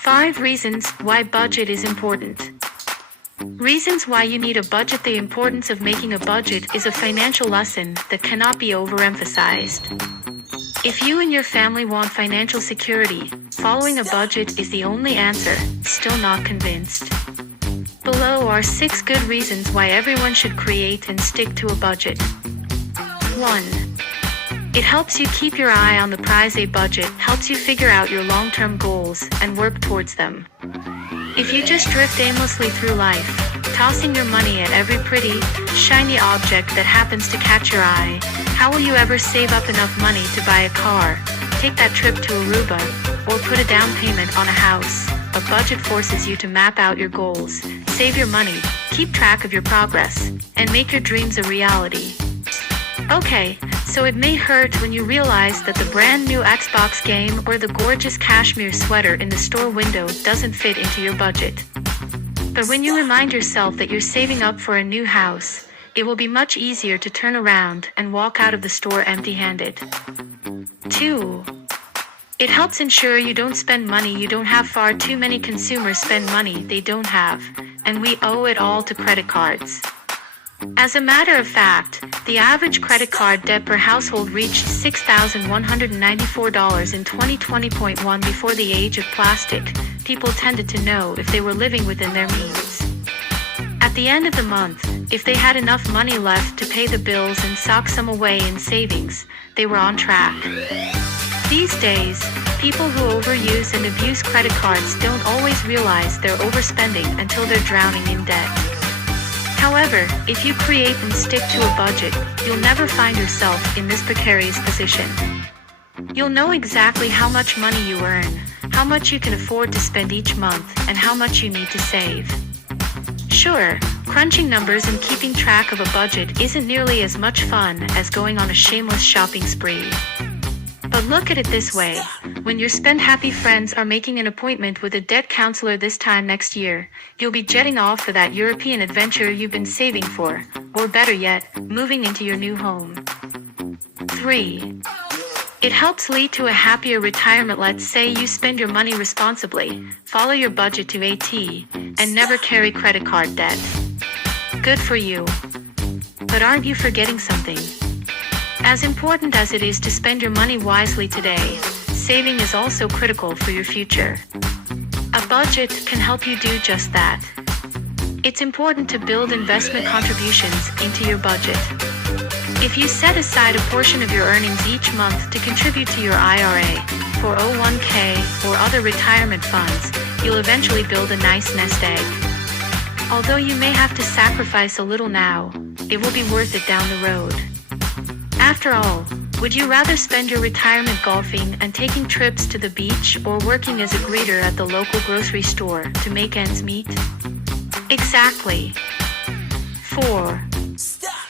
5 reasons why budget is important. Reasons why you need a budget. The importance of making a budget is a financial lesson that cannot be overemphasized. If you and your family want financial security, following a budget is the only answer. Still not convinced? Below are 6 good reasons why everyone should create and stick to a budget. 1. It helps you keep your eye on the prize. A budget helps you figure out your long-term goals and work towards them. If you just drift aimlessly through life, tossing your money at every pretty, shiny object that happens to catch your eye, how will you ever save up enough money to buy a car, take that trip to Aruba, or put a down payment on a house? A budget forces you to map out your goals, save your money, keep track of your progress, and make your dreams a reality. Okay, so it may hurt when you realize that the brand new Xbox game or the gorgeous cashmere sweater in the store window doesn't fit into your budget. But when you remind yourself that you're saving up for a new house, it will be much easier to turn around and walk out of the store empty-handed. 2. It helps ensure you don't spend money you don't have. Far too many consumers spend money they don't have, and we owe it all to credit cards. As a matter of fact, the average credit card debt per household reached $6,194 in 2020.1. Before the age of plastic, people tended to know if they were living within their means. At the end of the month, if they had enough money left to pay the bills and sock some away in savings, they were on track. These days, people who overuse and abuse credit cards don't always realize they're overspending until they're drowning in debt. However, if you create and stick to a budget, you'll never find yourself in this precarious position. You'll know exactly how much money you earn, how much you can afford to spend each month, and how much you need to save. Sure, crunching numbers and keeping track of a budget isn't nearly as much fun as going on a shameless shopping spree. But look at it this way, when your spend-happy friends are making an appointment with a debt counselor this time next year, you'll be jetting off for that European adventure you've been saving for, or better yet, moving into your new home. 3. It helps lead to a happier retirement. Let's say you spend your money responsibly, follow your budget to a T, and never carry credit card debt. Good for you. But aren't you forgetting something? As important as it is to spend your money wisely today, saving is also critical for your future. A budget can help you do just that. It's important to build investment contributions into your budget. If you set aside a portion of your earnings each month to contribute to your IRA, 401k, or other retirement funds, you'll eventually build a nice nest egg. Although you may have to sacrifice a little now, it will be worth it down the road. After all, would you rather spend your retirement golfing and taking trips to the beach or working as a greeter at the local grocery store to make ends meet? Exactly. 4.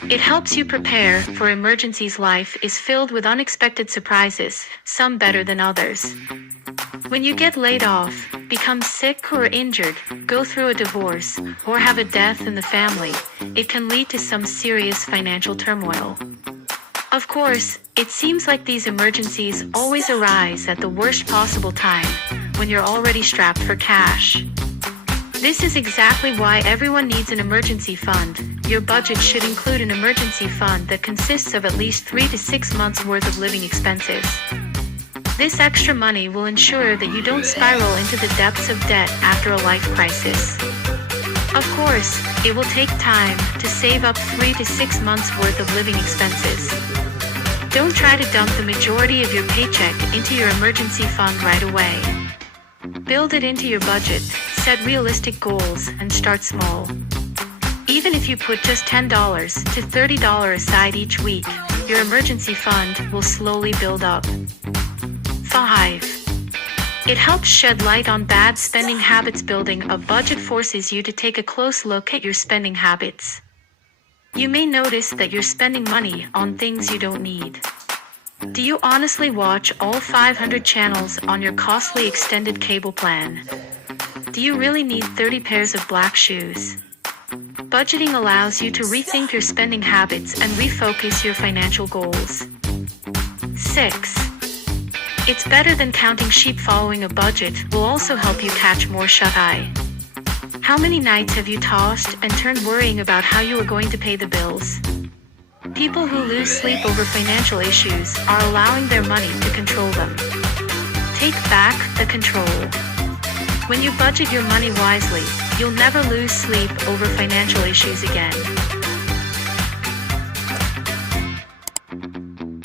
It helps you prepare for emergencies. Life is filled with unexpected surprises, some better than others. When you get laid off, become sick or injured, go through a divorce, or have a death in the family, it can lead to some serious financial turmoil. Of course, it seems like these emergencies always arise at the worst possible time, when you're already strapped for cash. This is exactly why everyone needs an emergency fund. Your budget should include an emergency fund that consists of at least 3 to 6 months' worth of living expenses. This extra money will ensure that you don't spiral into the depths of debt after a life crisis. Of course, it will take time to save up 3 to 6 months' worth of living expenses. Don't try to dump the majority of your paycheck into your emergency fund right away. Build it into your budget, set realistic goals, and start small. Even if you put just $10 to $30 aside each week, your emergency fund will slowly build up. 5. It helps shed light on bad spending habits. Building a budget forces you to take a close look at your spending habits. You may notice that you're spending money on things you don't need. Do you honestly watch all 500 channels on your costly extended cable plan? Do you really need 30 pairs of black shoes? Budgeting allows you to rethink your spending habits and refocus your financial goals. 6. It's better than counting sheep. Following a budget will also help you catch more shut-eye. How many nights have you tossed and turned worrying about how you are going to pay the bills? People who lose sleep over financial issues are allowing their money to control them. Take back the control. When you budget your money wisely, you'll never lose sleep over financial issues again.